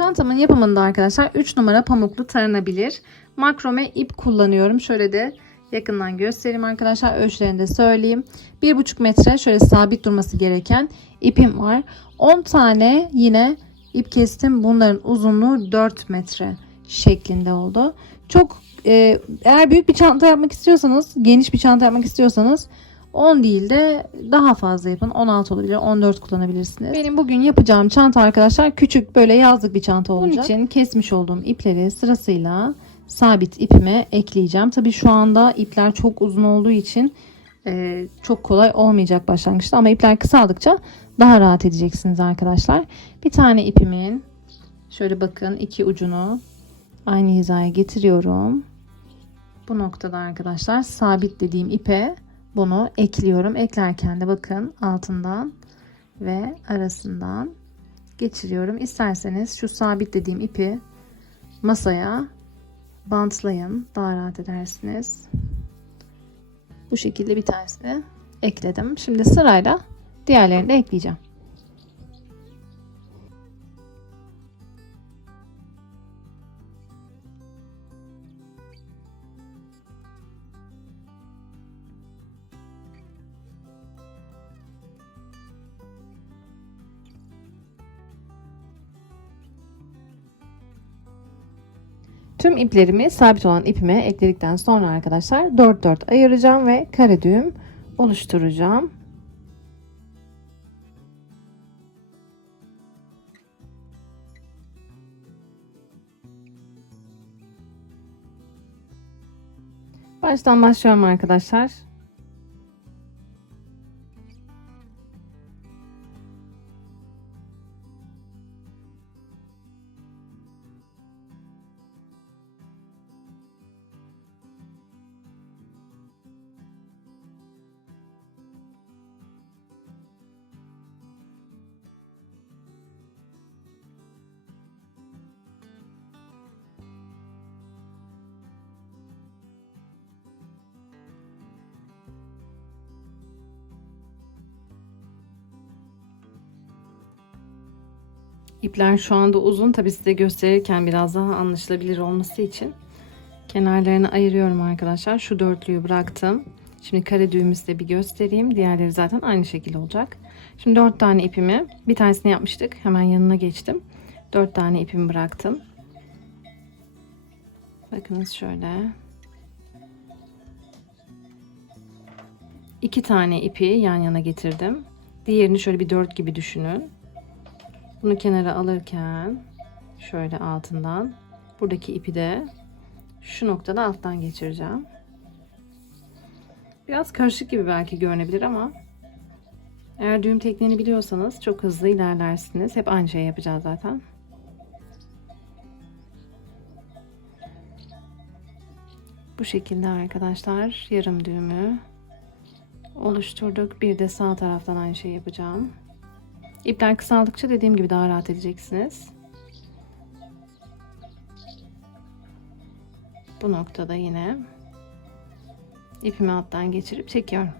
Çantamın yapımında arkadaşlar 3 numara pamuklu taranabilir. Makrome ip kullanıyorum. Şöyle de yakından göstereyim arkadaşlar. Ölçülerini de söyleyeyim. 1,5 metre şöyle sabit durması gereken ipim var. 10 tane yine ip kestim. Bunların uzunluğu 4 metre şeklinde oldu. Çok e, eğer büyük bir çanta yapmak istiyorsanız, geniş bir çanta yapmak istiyorsanız 10 değil de daha fazla yapın. 16 olabilir, 14 kullanabilirsiniz. Benim bugün yapacağım çanta arkadaşlar küçük böyle yazlık bir çanta olacak. Bunun için kesmiş olduğum ipleri sırasıyla sabit ipime ekleyeceğim. Tabii şu anda ipler çok uzun olduğu için e, çok kolay olmayacak başlangıçta ama ipler kısaldıkça daha rahat edeceksiniz arkadaşlar. Bir tane ipimin şöyle bakın iki ucunu aynı hizaya getiriyorum. Bu noktada arkadaşlar sabit dediğim ipe bunu ekliyorum. Eklerken de bakın altından ve arasından geçiriyorum. İsterseniz şu sabit dediğim ipi masaya bantlayın. Daha rahat edersiniz. Bu şekilde bir tanesini ekledim. Şimdi sırayla diğerlerini de ekleyeceğim. Tüm iplerimi sabit olan ipime ekledikten sonra arkadaşlar 4 4 ayıracağım ve kare düğüm oluşturacağım. Baştan başlıyorum arkadaşlar. İpler şu anda uzun. Tabi size gösterirken biraz daha anlaşılabilir olması için kenarlarını ayırıyorum arkadaşlar. Şu dörtlüyü bıraktım. Şimdi kare düğümü size bir göstereyim. Diğerleri zaten aynı şekilde olacak. Şimdi dört tane ipimi bir tanesini yapmıştık. Hemen yanına geçtim. Dört tane ipimi bıraktım. Bakınız şöyle. İki tane ipi yan yana getirdim. Diğerini şöyle bir dört gibi düşünün. Bunu kenara alırken şöyle altından buradaki ipi de şu noktada alttan geçireceğim. Biraz karışık gibi belki görünebilir ama eğer düğüm tekniğini biliyorsanız çok hızlı ilerlersiniz. Hep aynı şeyi yapacağız zaten. Bu şekilde arkadaşlar yarım düğümü oluşturduk. Bir de sağ taraftan aynı şeyi yapacağım. İpler kısaldıkça dediğim gibi daha rahat edeceksiniz. Bu noktada yine ipimi alttan geçirip çekiyorum.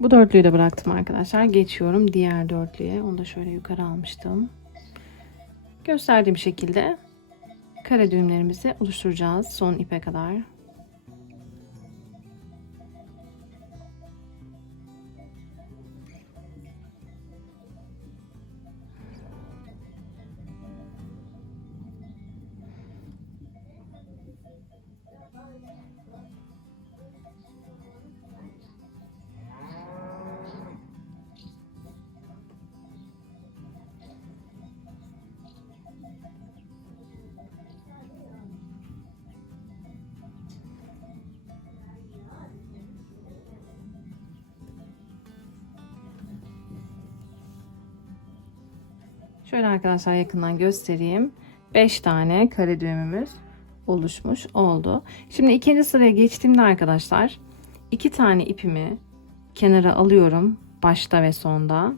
Bu dörtlüyü de bıraktım arkadaşlar. Geçiyorum diğer dörtlüye. Onu da şöyle yukarı almıştım. Gösterdiğim şekilde kare düğümlerimizi oluşturacağız son ipe kadar. Şöyle arkadaşlar yakından göstereyim. 5 tane kare düğümümüz oluşmuş oldu. Şimdi ikinci sıraya geçtiğimde arkadaşlar iki tane ipimi kenara alıyorum başta ve sonda.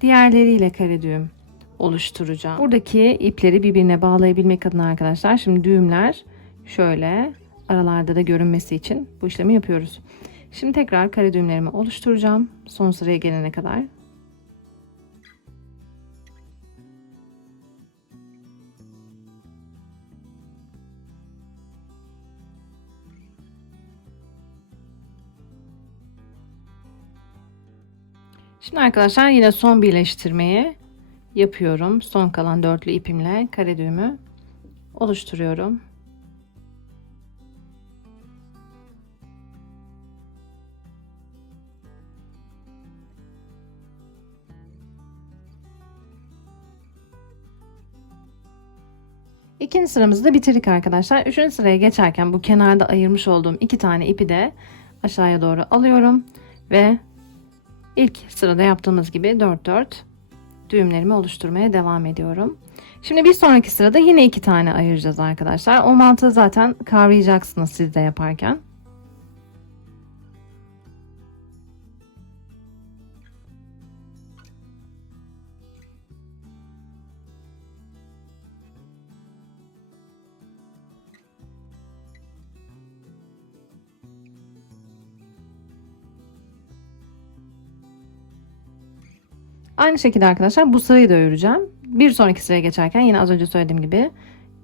Diğerleriyle kare düğüm oluşturacağım. Buradaki ipleri birbirine bağlayabilmek adına arkadaşlar şimdi düğümler şöyle aralarda da görünmesi için bu işlemi yapıyoruz. Şimdi tekrar kare düğümlerimi oluşturacağım. Son sıraya gelene kadar. Şimdi arkadaşlar yine son birleştirmeyi yapıyorum. Son kalan dörtlü ipimle kare düğümü oluşturuyorum. İkinci sıramızı da bitirdik arkadaşlar. Üçüncü sıraya geçerken bu kenarda ayırmış olduğum iki tane ipi de aşağıya doğru alıyorum ve ilk sırada yaptığımız gibi 4 4 düğümlerimi oluşturmaya devam ediyorum. Şimdi bir sonraki sırada yine iki tane ayıracağız arkadaşlar. O mantığı zaten kavrayacaksınız siz de yaparken. Aynı şekilde arkadaşlar bu sırayı da öreceğim. Bir sonraki sıraya geçerken yine az önce söylediğim gibi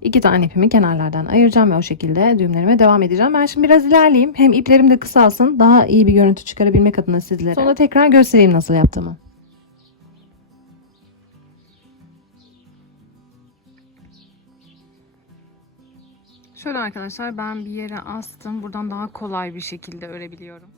iki tane ipimi kenarlardan ayıracağım ve o şekilde düğümlerime devam edeceğim. Ben şimdi biraz ilerleyeyim. Hem iplerim de kısalsın. Daha iyi bir görüntü çıkarabilmek adına sizlere. Sonra tekrar göstereyim nasıl yaptığımı. Şöyle arkadaşlar ben bir yere astım. Buradan daha kolay bir şekilde örebiliyorum.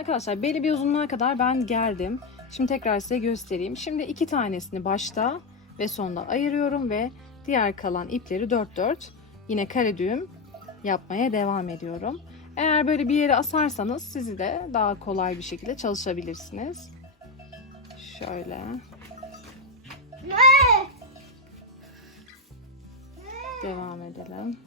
Arkadaşlar belli bir uzunluğa kadar ben gerdim. Şimdi tekrar size göstereyim. Şimdi iki tanesini başta ve sonda ayırıyorum ve diğer kalan ipleri 4 4 yine kare düğüm yapmaya devam ediyorum. Eğer böyle bir yere asarsanız sizi de daha kolay bir şekilde çalışabilirsiniz. Şöyle. Devam edelim.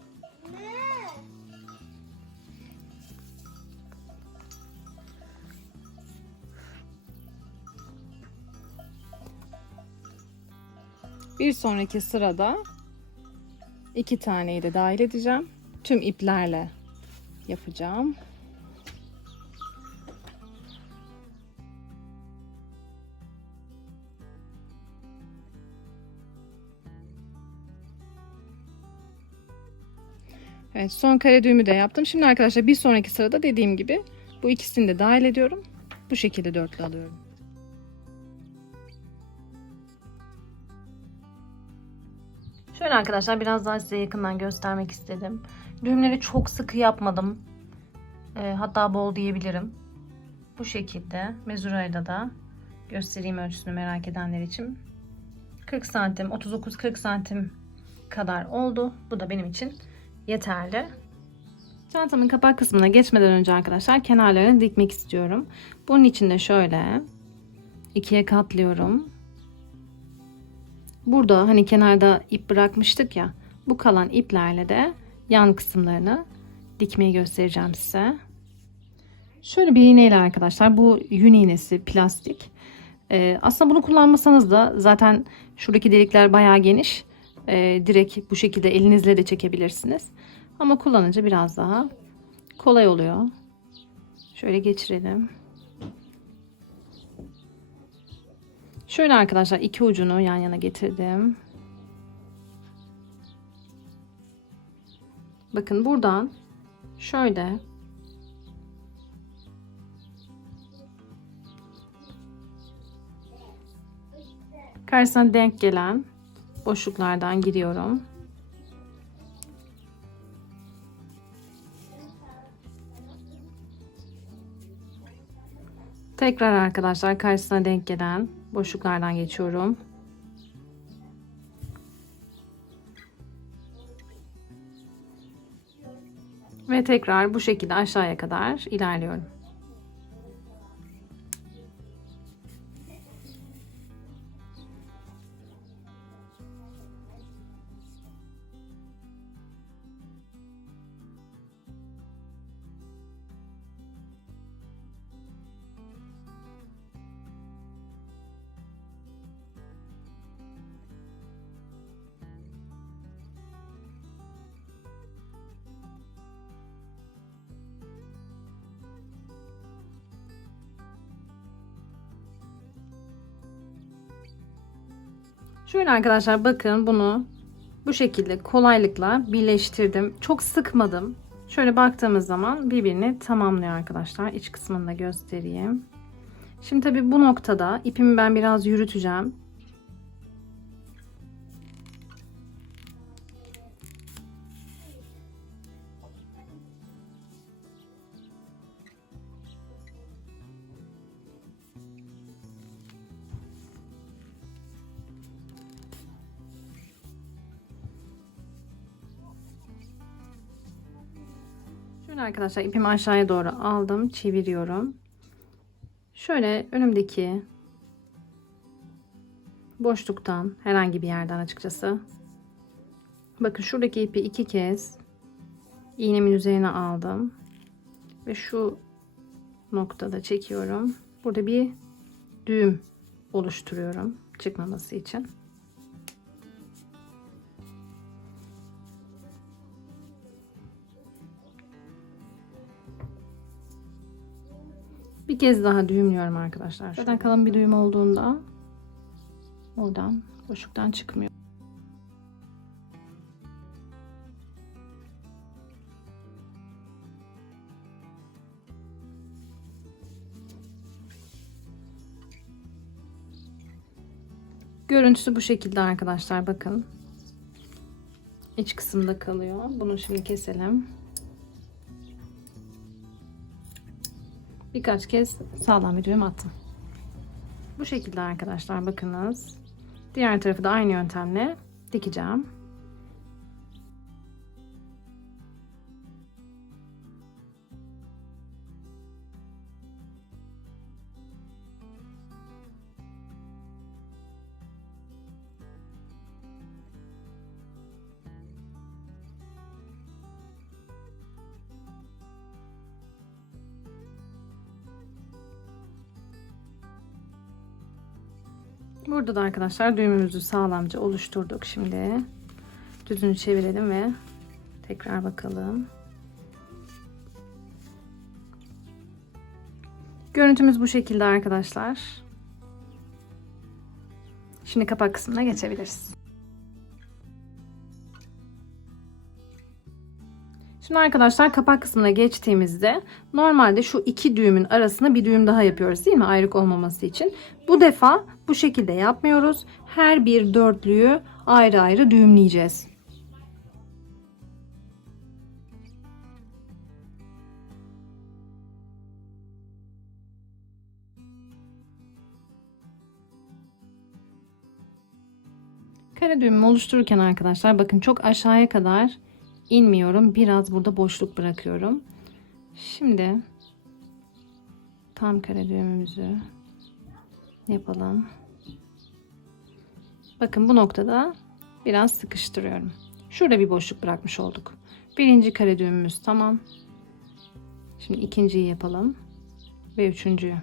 Bir sonraki sırada iki taneyi de dahil edeceğim. Tüm iplerle yapacağım. Evet son kare düğümü de yaptım. Şimdi arkadaşlar bir sonraki sırada dediğim gibi bu ikisini de dahil ediyorum. Bu şekilde dörtlü alıyorum. Şöyle arkadaşlar biraz daha size yakından göstermek istedim. Düğümleri çok sıkı yapmadım. E, hatta bol diyebilirim. Bu şekilde mezurayla da göstereyim ölçüsünü merak edenler için. 40 santim 39-40 santim kadar oldu. Bu da benim için yeterli. Çantamın kapak kısmına geçmeden önce arkadaşlar kenarlarını dikmek istiyorum. Bunun için de şöyle ikiye katlıyorum. Burada hani kenarda ip bırakmıştık ya. Bu kalan iplerle de yan kısımlarını dikmeyi göstereceğim size. Şöyle bir iğneyle arkadaşlar bu yün iğnesi plastik. Ee, aslında bunu kullanmasanız da zaten şuradaki delikler bayağı geniş. Ee, direkt bu şekilde elinizle de çekebilirsiniz. Ama kullanınca biraz daha kolay oluyor. Şöyle geçirelim. Şöyle arkadaşlar iki ucunu yan yana getirdim. Bakın buradan şöyle karşısına denk gelen boşluklardan giriyorum. Tekrar arkadaşlar karşısına denk gelen boşluklardan geçiyorum. Ve tekrar bu şekilde aşağıya kadar ilerliyorum. Şöyle arkadaşlar bakın bunu bu şekilde kolaylıkla birleştirdim. Çok sıkmadım. Şöyle baktığımız zaman birbirini tamamlıyor arkadaşlar. İç kısmını da göstereyim. Şimdi tabii bu noktada ipimi ben biraz yürüteceğim. Arkadaşlar ipimi aşağıya doğru aldım. Çeviriyorum. Şöyle önümdeki boşluktan herhangi bir yerden açıkçası. Bakın şuradaki ipi iki kez iğnemin üzerine aldım. Ve şu noktada çekiyorum. Burada bir düğüm oluşturuyorum çıkmaması için. Kez daha düğümlüyorum arkadaşlar. Zaten kalın bir düğüm olduğunda oradan boşluktan çıkmıyor. Görüntüsü bu şekilde arkadaşlar bakın. İç kısımda kalıyor. Bunu şimdi keselim. Birkaç kez sağlam bir düğüm attım. Bu şekilde arkadaşlar bakınız. Diğer tarafı da aynı yöntemle dikeceğim. Burada da arkadaşlar düğümümüzü sağlamca oluşturduk. Şimdi düzünü çevirelim ve tekrar bakalım. Görüntümüz bu şekilde arkadaşlar. Şimdi kapak kısmına geçebiliriz. Şimdi arkadaşlar kapak kısmına geçtiğimizde normalde şu iki düğümün arasına bir düğüm daha yapıyoruz değil mi? Ayrık olmaması için. Bu defa bu şekilde yapmıyoruz. Her bir dörtlüyü ayrı ayrı düğümleyeceğiz. Kare düğümü oluştururken arkadaşlar bakın çok aşağıya kadar inmiyorum. Biraz burada boşluk bırakıyorum. Şimdi tam kare düğümümüzü yapalım. Bakın bu noktada biraz sıkıştırıyorum. Şurada bir boşluk bırakmış olduk. Birinci kare düğümümüz tamam. Şimdi ikinciyi yapalım. Ve üçüncüyü.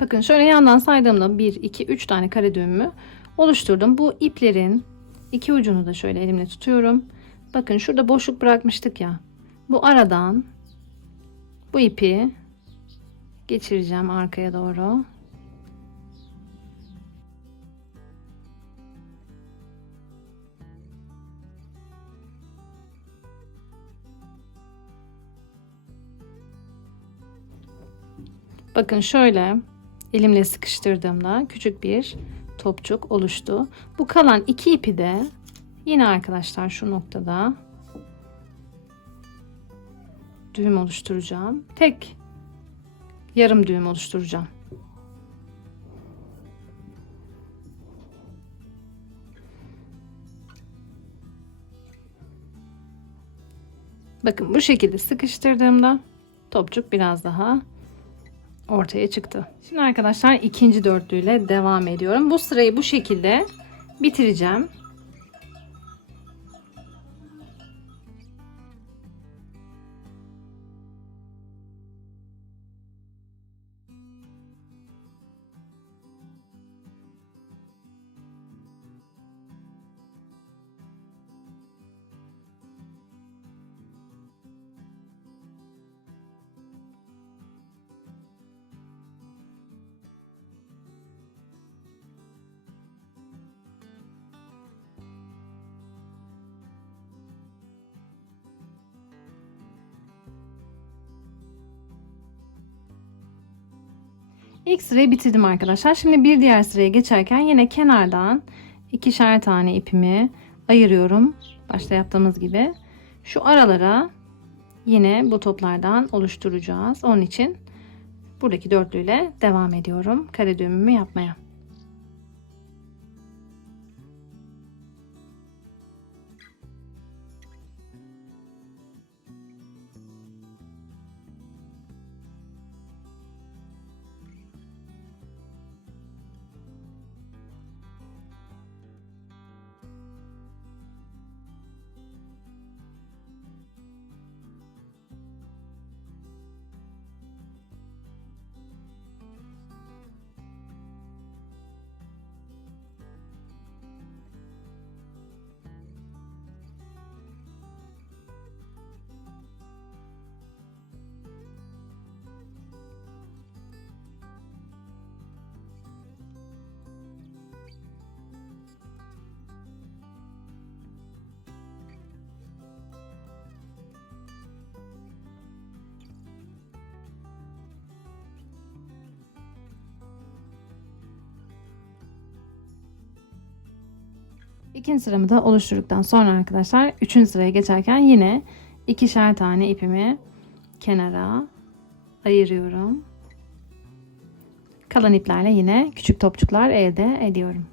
Bakın şöyle yandan saydığımda 1, 2, 3 tane kare düğümü oluşturdum. Bu iplerin iki ucunu da şöyle elimle tutuyorum. Bakın şurada boşluk bırakmıştık ya. Bu aradan bu ipi geçireceğim arkaya doğru. Bakın şöyle elimle sıkıştırdığımda küçük bir topçuk oluştu. Bu kalan iki ipi de yine arkadaşlar şu noktada düğüm oluşturacağım. Tek yarım düğüm oluşturacağım. Bakın bu şekilde sıkıştırdığımda topçuk biraz daha ortaya çıktı. Şimdi arkadaşlar ikinci dörtlüyle devam ediyorum. Bu sırayı bu şekilde bitireceğim. İlk sırayı bitirdim arkadaşlar. Şimdi bir diğer sıraya geçerken yine kenardan ikişer tane ipimi ayırıyorum. Başta yaptığımız gibi. Şu aralara yine bu toplardan oluşturacağız. Onun için buradaki dörtlüyle devam ediyorum. Kare düğümümü yapmaya. İkinci sıramı da oluşturduktan sonra arkadaşlar üçüncü sıraya geçerken yine ikişer tane ipimi kenara ayırıyorum. Kalan iplerle yine küçük topçuklar elde ediyorum.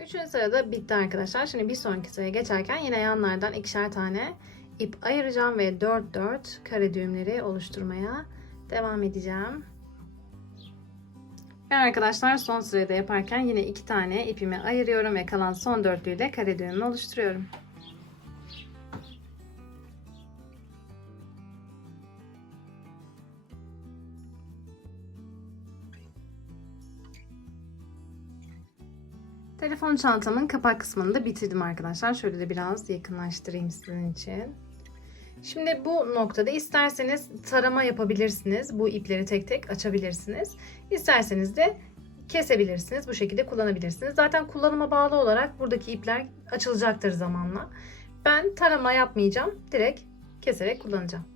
Üçüncü sırada bitti arkadaşlar. Şimdi bir sonraki sıraya geçerken yine yanlardan ikişer tane ip ayıracağım ve 4 4 kare düğümleri oluşturmaya devam edeceğim. Ve arkadaşlar son sırada yaparken yine iki tane ipimi ayırıyorum ve kalan son dörtlüyle kare düğümü oluşturuyorum. Telefon çantamın kapak kısmını da bitirdim arkadaşlar. Şöyle de biraz yakınlaştırayım sizin için. Şimdi bu noktada isterseniz tarama yapabilirsiniz. Bu ipleri tek tek açabilirsiniz. İsterseniz de kesebilirsiniz. Bu şekilde kullanabilirsiniz. Zaten kullanıma bağlı olarak buradaki ipler açılacaktır zamanla. Ben tarama yapmayacağım. Direkt keserek kullanacağım.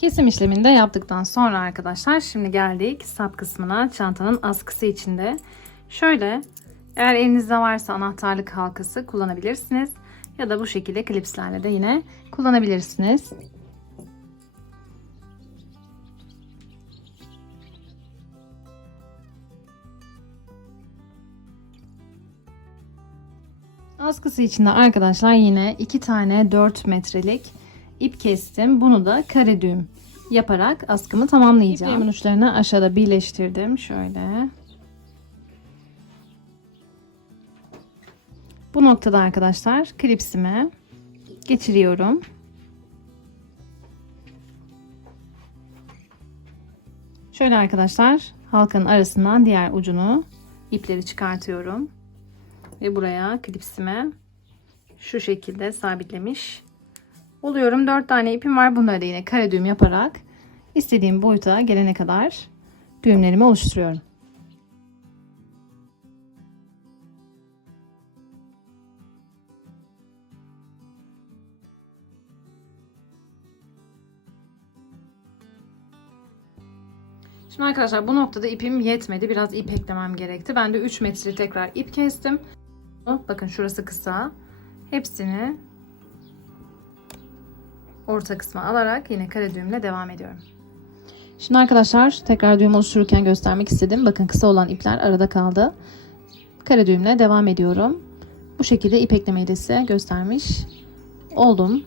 Kesim işlemini de yaptıktan sonra arkadaşlar şimdi geldik sap kısmına çantanın askısı içinde. Şöyle eğer elinizde varsa anahtarlık halkası kullanabilirsiniz. Ya da bu şekilde klipslerle de yine kullanabilirsiniz. Askısı içinde arkadaşlar yine iki tane 4 metrelik ip kestim. Bunu da kare düğüm yaparak askımı tamamlayacağım. İpliğimin uçlarını aşağıda birleştirdim. Şöyle. Bu noktada arkadaşlar klipsimi geçiriyorum. Şöyle arkadaşlar halkanın arasından diğer ucunu ipleri çıkartıyorum. Ve buraya klipsimi şu şekilde sabitlemiş oluyorum. 4 tane ipim var. Bunları da yine kare düğüm yaparak istediğim boyuta gelene kadar düğümlerimi oluşturuyorum. Şimdi arkadaşlar bu noktada ipim yetmedi. Biraz ip eklemem gerekti. Ben de 3 metre tekrar ip kestim. Bakın şurası kısa. Hepsini orta kısma alarak yine kare düğümle devam ediyorum. Şimdi arkadaşlar tekrar düğüm oluştururken göstermek istedim. Bakın kısa olan ipler arada kaldı. Kare düğümle devam ediyorum. Bu şekilde ip eklemeyi de size göstermiş oldum.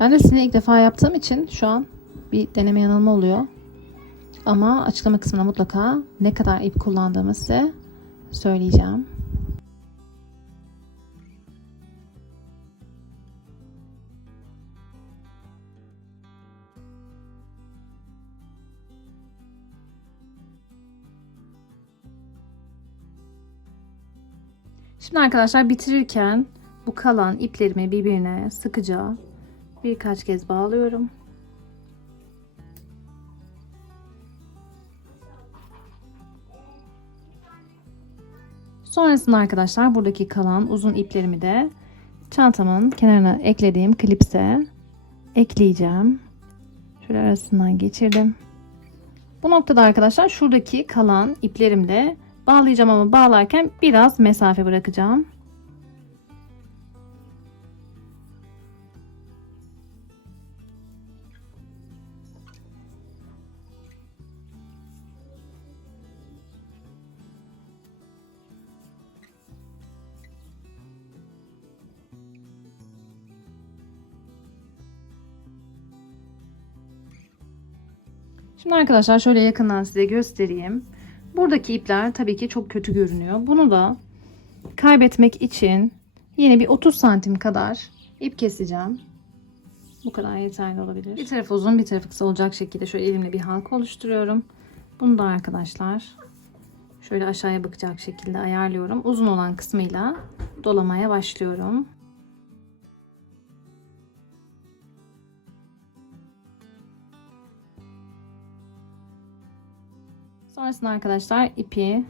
Ben de sizinle ilk defa yaptığım için şu an bir deneme yanılma oluyor. Ama açıklama kısmına mutlaka ne kadar ip kullandığımı size söyleyeceğim. Şimdi arkadaşlar bitirirken bu kalan iplerimi birbirine sıkıca birkaç kez bağlıyorum. Sonrasında arkadaşlar buradaki kalan uzun iplerimi de çantamın kenarına eklediğim klipse ekleyeceğim. Şöyle arasından geçirdim. Bu noktada arkadaşlar şuradaki kalan iplerimle bağlayacağım ama bağlarken biraz mesafe bırakacağım. Şimdi arkadaşlar şöyle yakından size göstereyim. Buradaki ipler tabii ki çok kötü görünüyor. Bunu da kaybetmek için yine bir 30 santim kadar ip keseceğim. Bu kadar yeterli olabilir. Bir tarafı uzun bir tarafı kısa olacak şekilde şöyle elimle bir halka oluşturuyorum. Bunu da arkadaşlar şöyle aşağıya bakacak şekilde ayarlıyorum. Uzun olan kısmıyla dolamaya başlıyorum. Sonrasında arkadaşlar ipi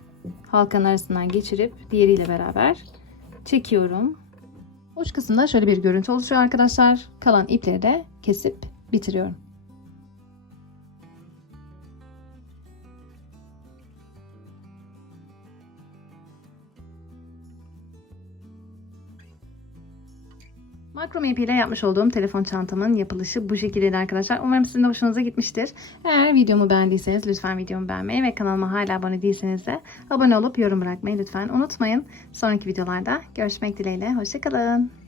halkanın arasından geçirip diğeriyle beraber çekiyorum. Uç kısımda şöyle bir görüntü oluşuyor arkadaşlar. Kalan ipleri de kesip bitiriyorum. Makrome ipiyle yapmış olduğum telefon çantamın yapılışı bu şekildeydi arkadaşlar. Umarım sizin de hoşunuza gitmiştir. Eğer videomu beğendiyseniz lütfen videomu beğenmeyi ve kanalıma hala abone değilseniz de abone olup yorum bırakmayı lütfen unutmayın. Sonraki videolarda görüşmek dileğiyle. Hoşçakalın.